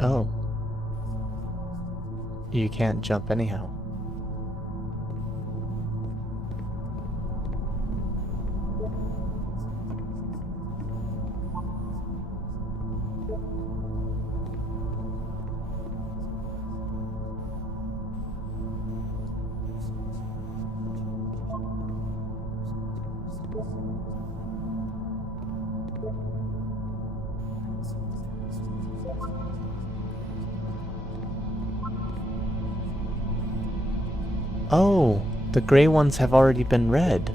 Oh. You can't jump anyhow. Oh, the gray ones have already been read.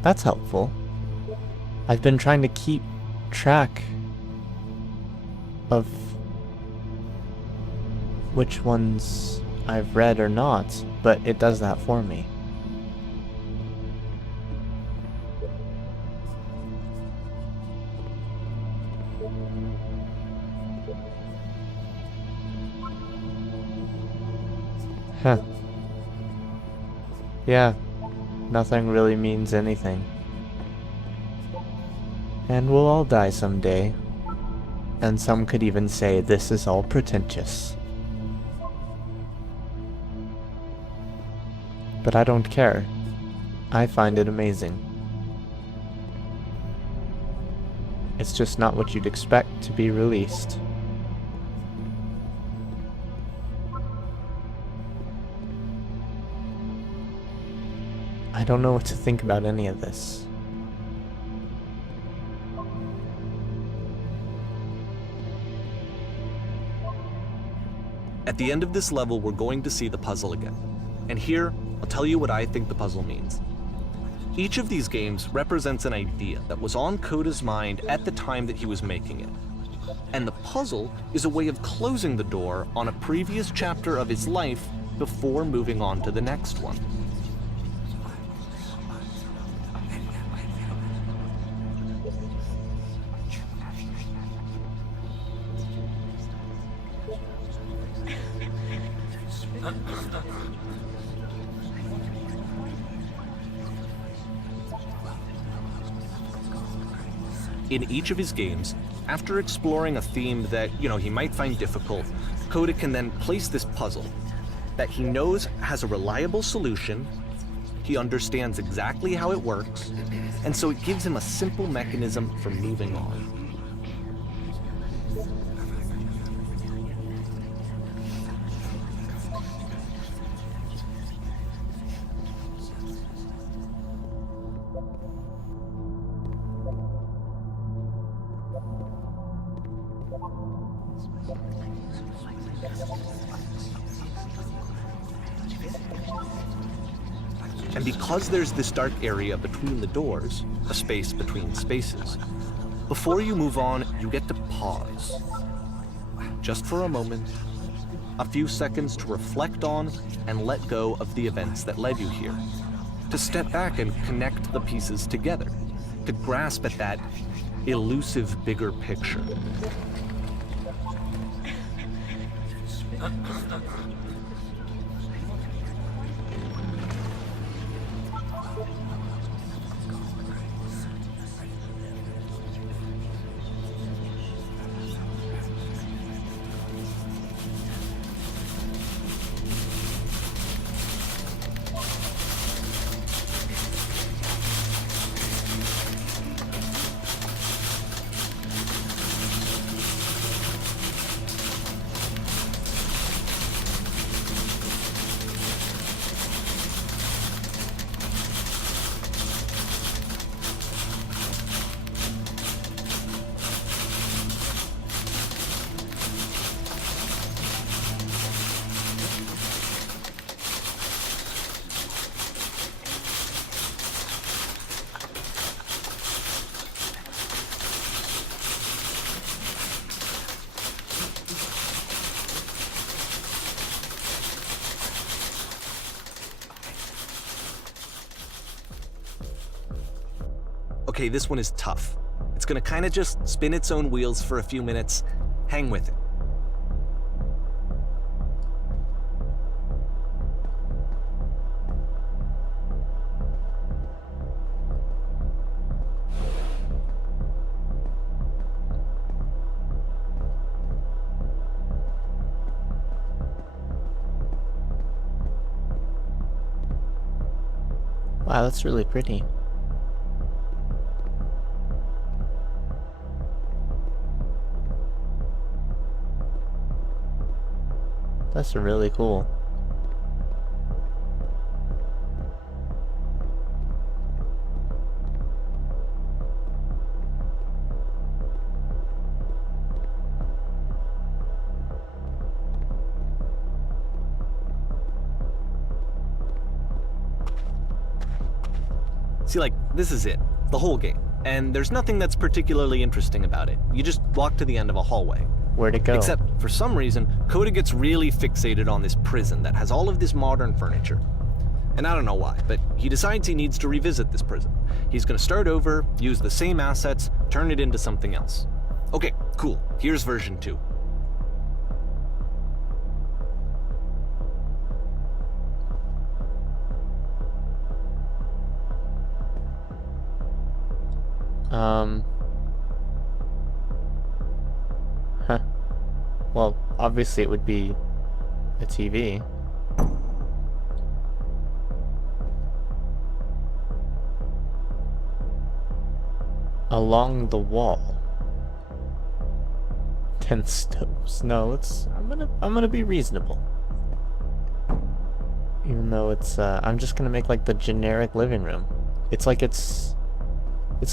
That's helpful. I've been trying to keep track of which ones I've read or not, but it does that for me. Huh. Yeah, nothing really means anything. And we'll all die someday. And some could even say this is all pretentious. But I don't care. I find it amazing. It's just not what you'd expect to be released. I don't know what to think about any of this. At the end of this level, we're going to see the puzzle again. And here, I'll tell you what I think the puzzle means. Each of these games represents an idea that was on Coda's mind at the time that he was making it. And the puzzle is a way of closing the door on a previous chapter of his life before moving on to the next one. In each of his games, after exploring a theme that, he might find difficult, Coda can then place this puzzle that he knows has a reliable solution, he understands exactly how it works, and so it gives him a simple mechanism for moving on. And because there's this dark area between the doors, a space between spaces, before you move on, you get to pause. Just for a moment, a few seconds to reflect on and let go of the events that led you here. To step back and connect the pieces together. To grasp at that elusive bigger picture. Okay, this one is tough. It's gonna kind of just spin its own wheels for a few minutes. Hang with it. Wow, that's really pretty. That's really cool. See, like, this is it. The whole game. And there's nothing that's particularly interesting about it. You just walk to the end of a hallway. Where'd it go? Except, for some reason, Coda gets really fixated on this prison that has all of this modern furniture. And I don't know why, but he decides he needs to revisit this prison. He's gonna start over, use the same assets, turn it into something else. Okay, cool. Here's version 2. Huh. Well, obviously it would be a TV. Along the wall. 10 stoves. No, I'm gonna be reasonable. Even though it's I'm just gonna make like the generic living room. It's like it's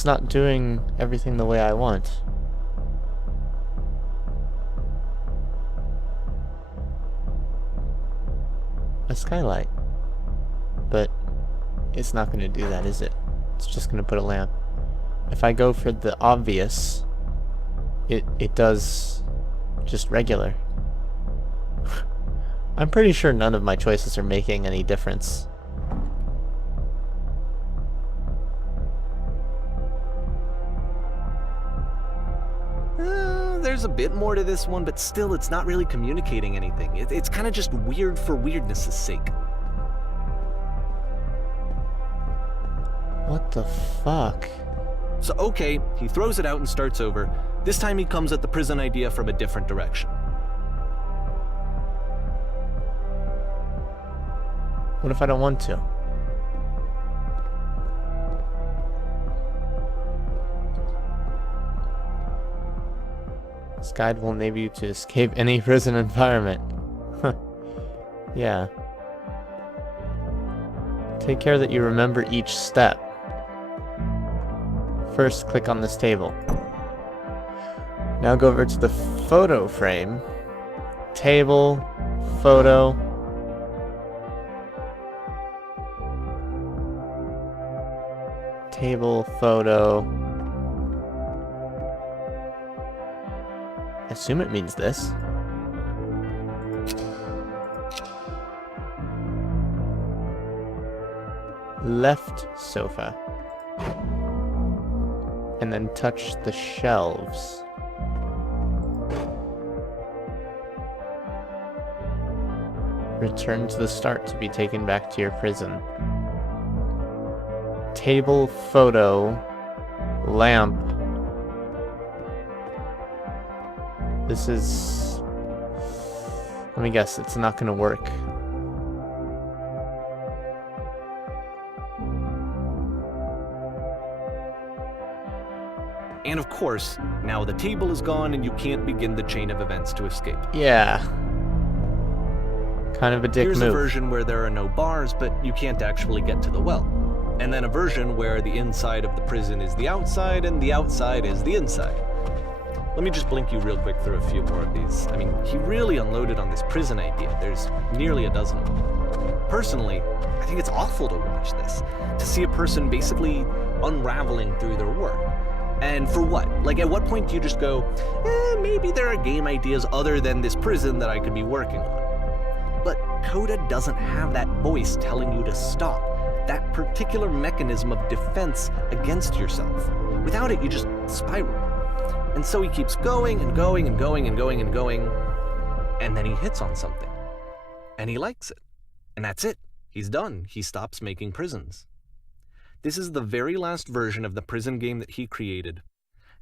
not doing everything the way I want. A skylight. But it's not gonna do that, is it? It's just gonna put a lamp. If I go for the obvious, it does just regular. I'm pretty sure none of my choices are making any difference. There's a bit more to this one, but still it's not really communicating anything. It's kind of just weird for weirdness' sake. What the fuck? So okay, he throws it out and starts over. This time he comes at the prison idea from a different direction. What if I don't want to? This guide will enable you to escape any prison environment. Huh. Yeah. Take care that you remember each step. First, click on this table. Now go over to the photo frame. Table, photo. Table, photo. I assume it means this. Left sofa. And then touch the shelves. Return to the start to be taken back to your prison. Table, photo, lamp. This is... Let me guess, it's not gonna work. And of course, now the table is gone and you can't begin the chain of events to escape. Yeah. Kind of a dick Here's move. a version where there are no bars, but you can't actually get to the well. And then a version where the inside of the prison is the outside and the outside is the inside. Let me just blink you real quick through a few more of these. I mean, he really unloaded on this prison idea. There's nearly a dozen of them. Personally, I think it's awful to watch this. To see a person basically unraveling through their work. And for what? Like, at what point do you just go, maybe there are game ideas other than this prison that I could be working on? But Coda doesn't have that voice telling you to stop. That particular mechanism of defense against yourself. Without it, you just spiral. And so he keeps going and going and going and going and going, and then he hits on something. And he likes it. And that's it. He's done. He stops making prisons. This is the very last version of the prison game that he created.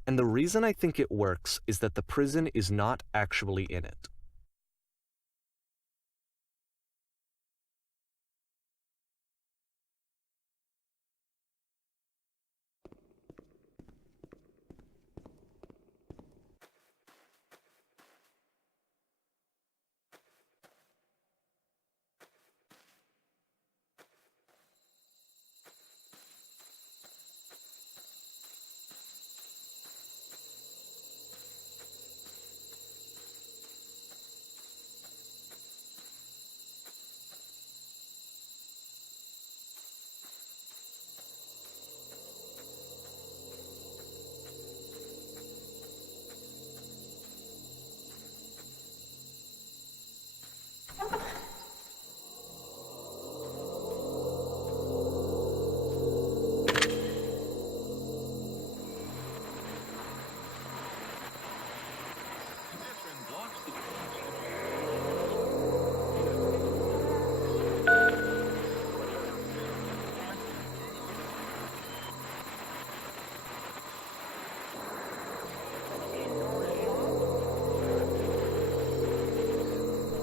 And the reason I think it works is that the prison is not actually in it.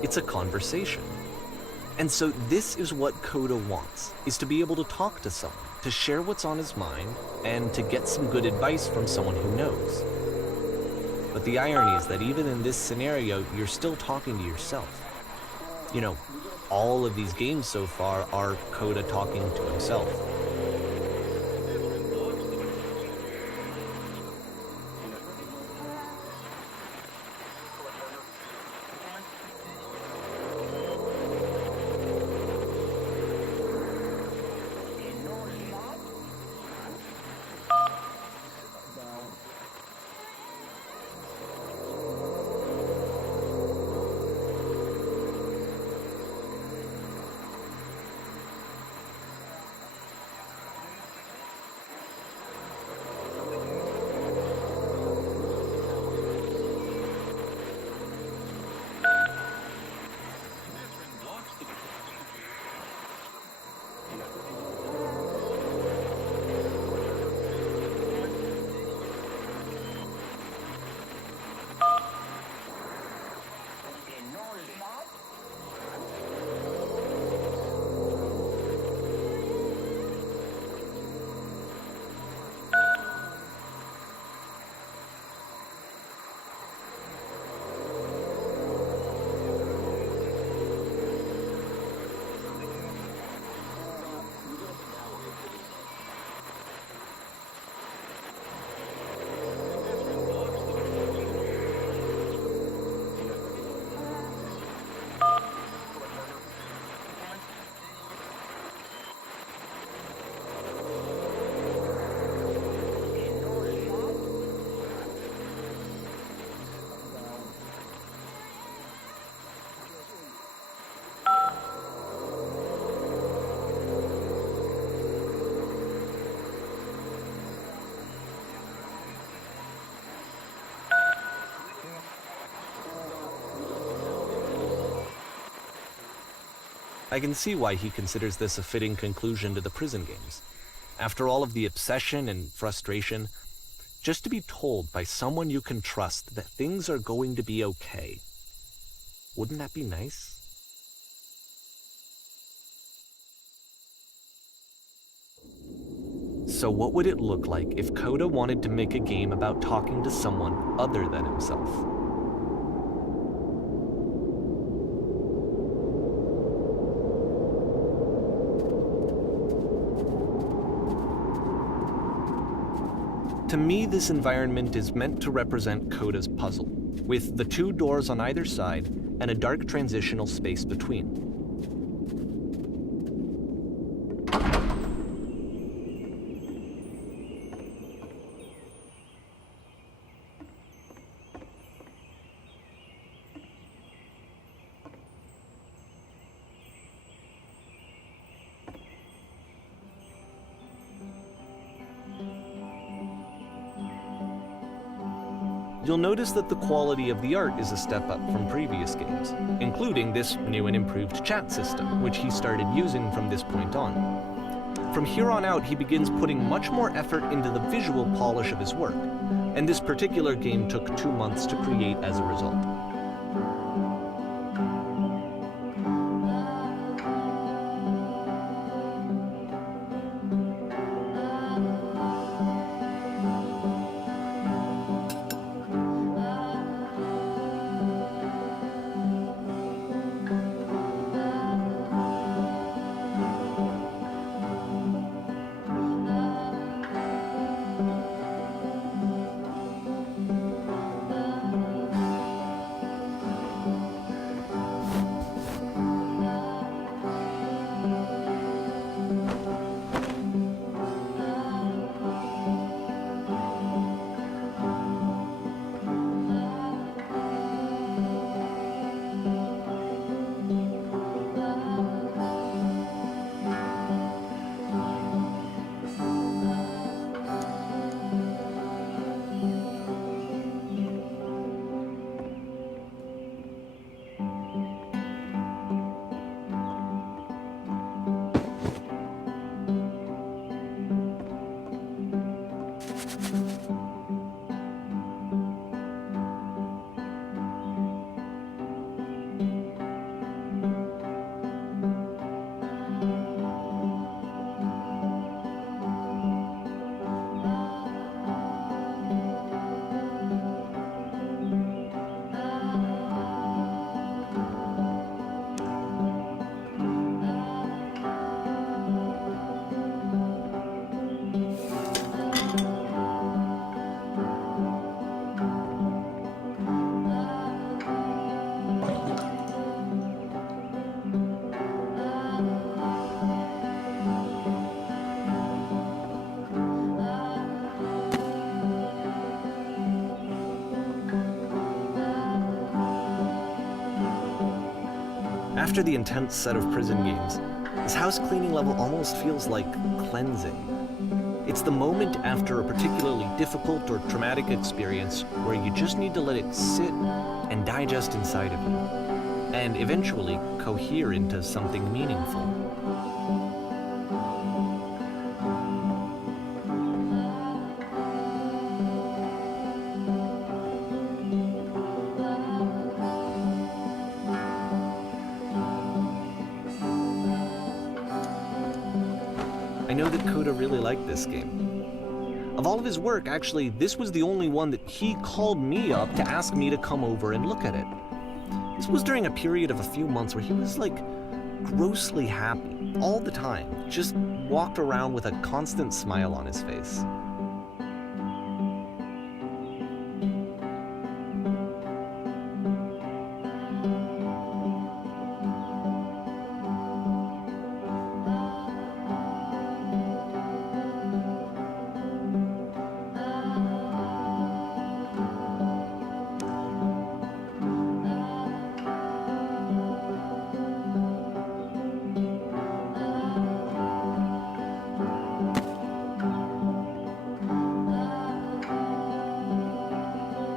It's a conversation. And so this is what Coda wants, is to be able to talk to someone, to share what's on his mind, and to get some good advice from someone who knows. But the irony is that even in this scenario, you're still talking to yourself. You know, all of these games so far are Coda talking to himself. I can see why he considers this a fitting conclusion to the prison games. After all of the obsession and frustration, just to be told by someone you can trust that things are going to be okay. Wouldn't that be nice? So what would it look like if Coda wanted to make a game about talking to someone other than himself? To me, this environment is meant to represent Coda's puzzle, with the two doors on either side and a dark transitional space between. You'll notice that the quality of the art is a step up from previous games, including this new and improved chat system, which he started using from this point on. From here on out, he begins putting much more effort into the visual polish of his work, and this particular game took 2 months to create as a result. After the intense set of prison games, this house cleaning level almost feels like cleansing. It's the moment after a particularly difficult or traumatic experience where you just need to let it sit and digest inside of you, and eventually cohere into something meaningful. I know that Coda really liked this game. Of all of his work, actually, this was the only one that he called me up to ask me to come over and look at it. This was during a period of a few months where he was like grossly happy all the time, just walked around with a constant smile on his face.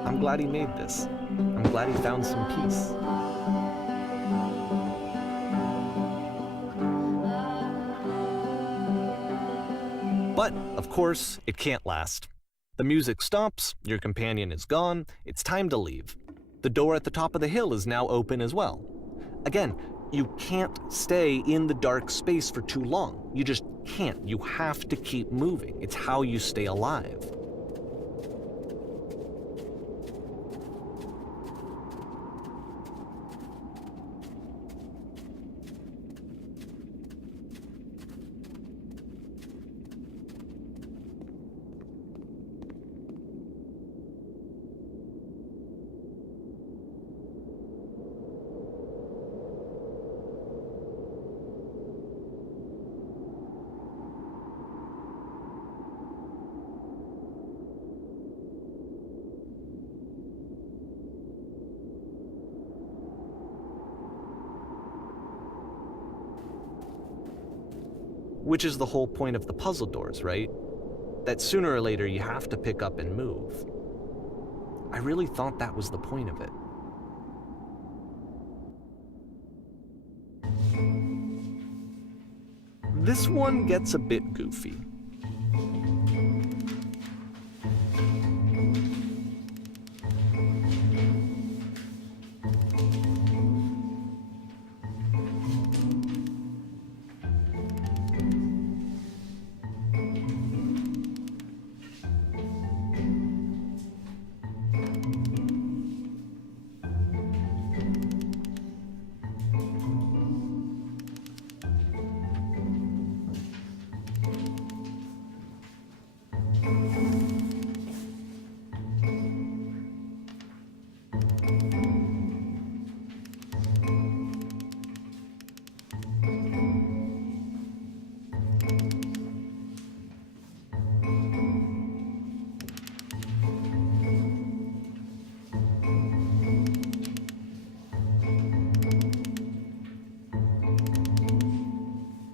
I'm glad he made this. I'm glad he found some peace. But, of course, it can't last. The music stops, your companion is gone, it's time to leave. The door at the top of the hill is now open as well. Again, you can't stay in the dark space for too long. You just can't. You have to keep moving. It's how you stay alive. Which is the whole point of the puzzle doors, right? That sooner or later you have to pick up and move. I really thought that was the point of it. This one gets a bit goofy.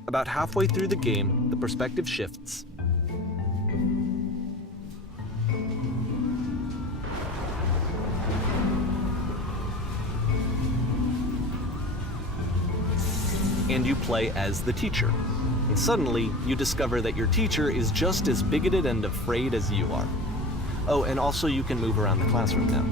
About halfway through the game, the perspective shifts. And you play as the teacher. And suddenly, you discover that your teacher is just as bigoted and afraid as you are. Oh, and also you can move around the classroom now.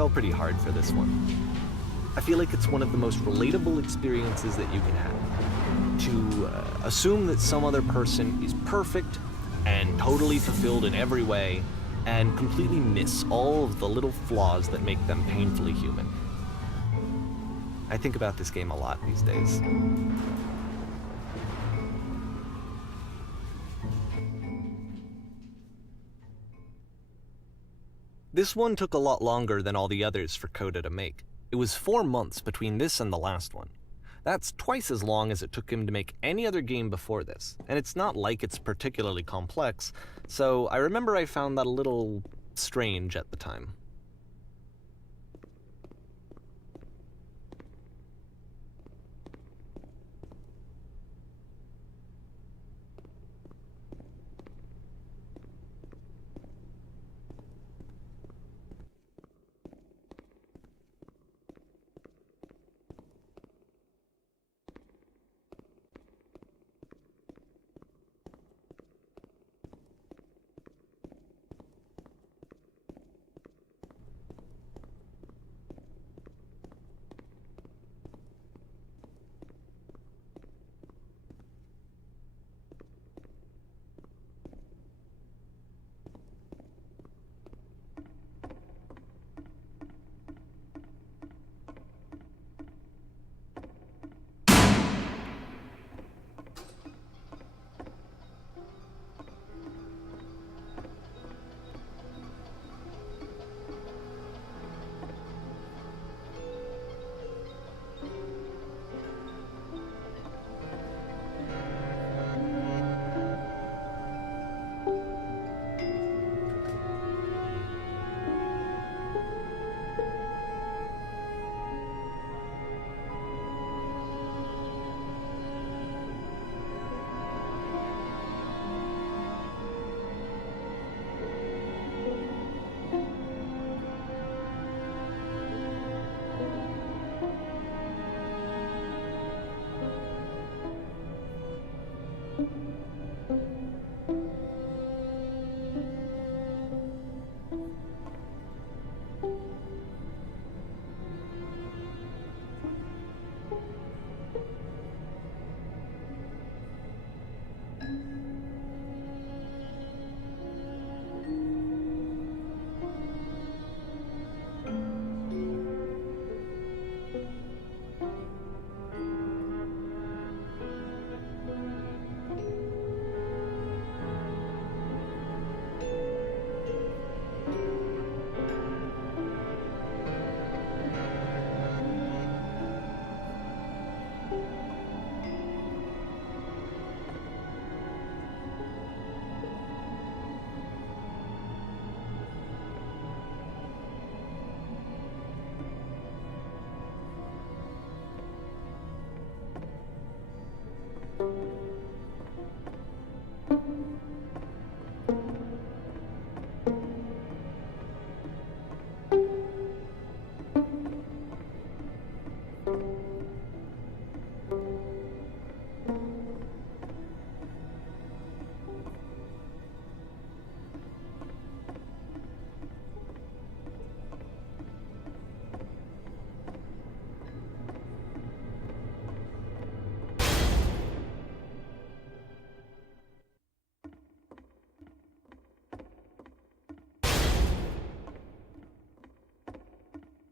fell pretty hard for this one. I feel like it's one of the most relatable experiences that you can have. To assume that some other person is perfect and totally fulfilled in every way, and completely miss all of the little flaws that make them painfully human. I think about this game a lot these days. This one took a lot longer than all the others for Coda to make. It was 4 months between this and the last one. That's twice as long as it took him to make any other game before this, and it's not like it's particularly complex, so I remember I found that a little strange at the time.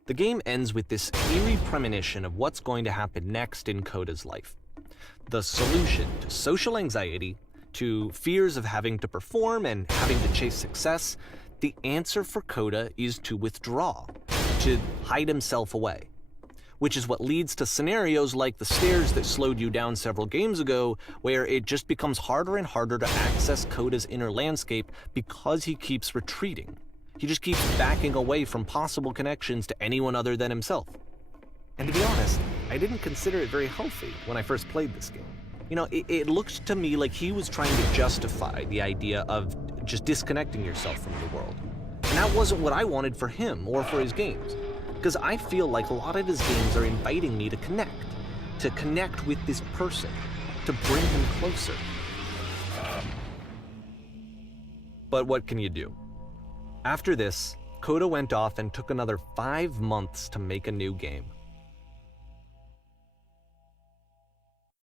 The game ends with this eerie premonition of what's going to happen next in Coda's life. The solution to social anxiety, to fears of having to perform and having to chase success, the answer for Coda is to withdraw, to hide himself away. Which is what leads to scenarios like the stairs that slowed you down several games ago, where it just becomes harder and harder to access Coda's inner landscape because he keeps retreating. He just keeps backing away from possible connections to anyone other than himself. And to be honest, I didn't consider it very healthy when I first played this game. You know, it looked to me like he was trying to justify the idea of just disconnecting yourself from the world. And that wasn't what I wanted for him or for his games. Because I feel like a lot of his games are inviting me to connect with this person, to bring him closer. But what can you do? After this, Coda went off and took another 5 months to make a new game.